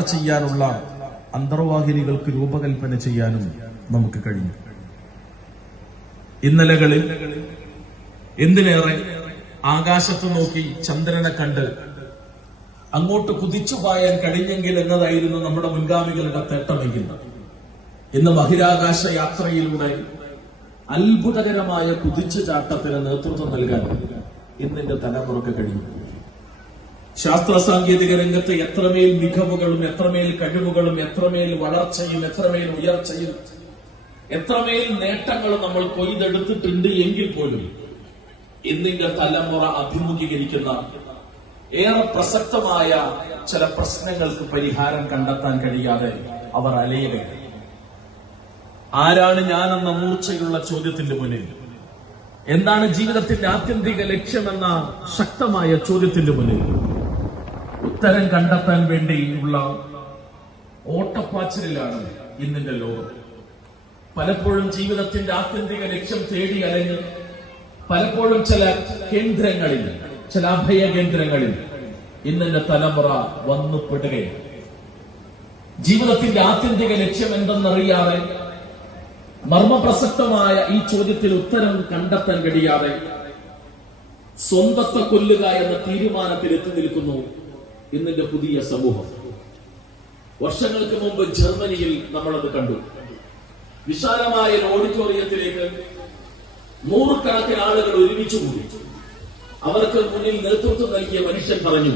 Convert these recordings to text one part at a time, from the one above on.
ചെയ്യാനുള്ള അന്തർവാഹിനികൾക്ക് രൂപകൽപ്പന ചെയ്യാനും നമുക്ക് കഴിഞ്ഞു. ഇന്നലകളിൽ എന്തിനേറെ ആകാശത്ത് നോക്കി ചന്ദ്രനെ കണ്ട് അങ്ങോട്ട് കുതിച്ചു പായാൻ കഴിഞ്ഞെങ്കിൽ എന്നതായിരുന്നു നമ്മുടെ മുൻഗാമികളുടെ തേട്ടമെങ്കിൽ ഇന്ന് ബഹിരാകാശ യാത്രയിലൂടെ അത്ഭുതകരമായ കുതിച്ചുചാട്ടത്തിന് നേതൃത്വം നൽകാൻ ഇന്നിന്റെ തലമുറക്ക് കഴിയും. ശാസ്ത്ര സാങ്കേതിക രംഗത്ത് എത്രമേൽ മികവുകളും എത്രമേൽ കഴിവുകളും എത്രമേൽ വളർച്ചയും എത്രമേൽ ഉയർച്ചയും എത്രമേൽ നേട്ടങ്ങളും നമ്മൾ കൊയ്തെടുത്തിട്ടുണ്ട് എങ്കിൽ പോലും ഇന്നിന്റെ തലമുറ അഭിമുഖീകരിക്കുന്ന ഏറെ പ്രസക്തമായ ചില പ്രശ്നങ്ങൾക്ക് പരിഹാരം കണ്ടെത്താൻ കഴിയാതെ അവർ അലയുകയാണ്. ആരാണ് ഞാനെന്ന മൂർച്ചയുള്ള ചോദ്യത്തിന്റെ മുന്നിൽ, എന്താണ് ജീവിതത്തിന്റെ ആത്യന്തിക ലക്ഷ്യമെന്ന ശക്തമായ ചോദ്യത്തിന്റെ മുന്നിൽ ഉത്തരം കണ്ടെത്താൻ വേണ്ടിയുള്ള ഓട്ടപ്പാച്ചിലാണ് ഇന്നിന്റെ ലോകം. പലപ്പോഴും ജീവിതത്തിന്റെ ആത്യന്തിക ലക്ഷ്യം തേടി അലഞ്ഞ് പലപ്പോഴും ചില കേന്ദ്രങ്ങളിൽ, ചില അഭയ കേന്ദ്രങ്ങളിൽ ഇന്നിന്റെ തലമുറ വന്നുപെടുകയാണ്. ജീവിതത്തിന്റെ ആത്യന്തിക ലക്ഷ്യം എന്തെന്നറിയാതെ, മർമ്മപ്രസക്തമായ ഈ ചോദ്യത്തിന് ഉത്തരം കണ്ടെത്താൻ കഴിയാതെ സ്വന്തത്തെ കൊല്ലുക എന്ന തീരുമാനത്തിൽ എത്തി നിൽക്കുന്നു ഇന്നിന്റെ പുതിയ സമൂഹം. വർഷങ്ങൾക്ക് മുമ്പ് ജർമ്മനിയിൽ നമ്മളത് കണ്ടു. വിശാലമായ ഓഡിറ്റോറിയത്തിലേക്ക് നൂറുകണക്കിന് ആളുകൾ ഒരുമിച്ച് കൂടി. അവർക്ക് മുന്നിൽ നേതൃത്വം നൽകിയ മനുഷ്യൻ പറഞ്ഞു,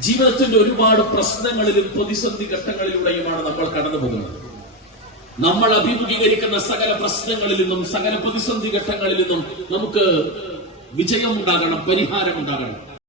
ജീവിതത്തിന്റെ ഒരുപാട് പ്രശ്നങ്ങളിലും പ്രതിസന്ധി ഘട്ടങ്ങളിലൂടെയുമാണ് നമ്മൾ കടന്നു പോകുന്നത്. നമ്മൾ അഭിമുഖീകരിക്കുന്ന സകല പ്രശ്നങ്ങളിൽ നിന്നും സകല പ്രതിസന്ധി ഘട്ടങ്ങളിൽ നിന്നും നമുക്ക് വിജയമുണ്ടാകണം, പരിഹാരമുണ്ടാകണം.